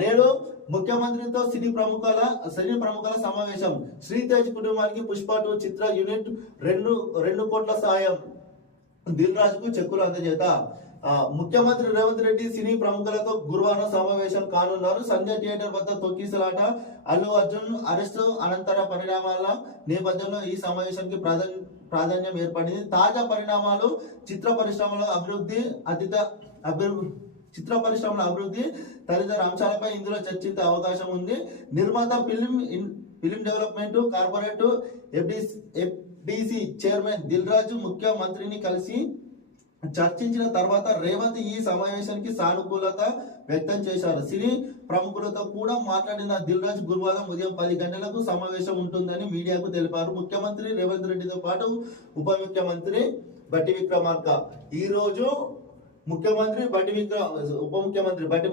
నేడు ముఖ్యమంత్రితో సినీ ప్రముఖుల సమావేశం. శ్రీతేజ్ కుటుంబానికి పుష్ప 2 చిత్ర యూనిట్ 2 కోట్ల సాయం. దిల్ రాజుకు చెక్కులు అందజేత. ముఖ్యమంత్రి రేవంత్ రెడ్డి సినీ ప్రముఖులతో గురువారం సమావేశం కానున్నారు. సంజయ్ థియేటర్ వద్ద తొక్కిసలాట, అల్లు అర్జున్ అరెస్టు అనంతర పరిణామాల నేపథ్యంలో ఈ సమావేశానికి ప్రాధాన్యం ఏర్పడింది. తాజా పరిణామాలు చిత్ర పరిశ్రమల అభివృద్ధి తదితర అంశాలపై ఇందులో చర్చించే అవకాశం ఉంది. నిర్మాత film development corporate FDC chairman Dil Raju ముఖ్యమంత్రిని కలిసి చర్చించిన తర్వాత రేవంత్ ఈ సమావేశానికి సానుకూలత వ్యక్తం చేశారు. సినీ ప్రముఖులతో కూడా మాట్లాడిన దిల్ రాజు గురువారం ఉదయం 10 గంటలకు సమావేశం ఉంటుందని మీడియాకు తెలిపారు. ముఖ్యమంత్రి రేవంత్ రెడ్డితో పాటు ఉప ముఖ్యమంత్రి బట్టి విక్రమార్క ఈ రోజు ఉప ముఖ్యమంత్రి బట్టి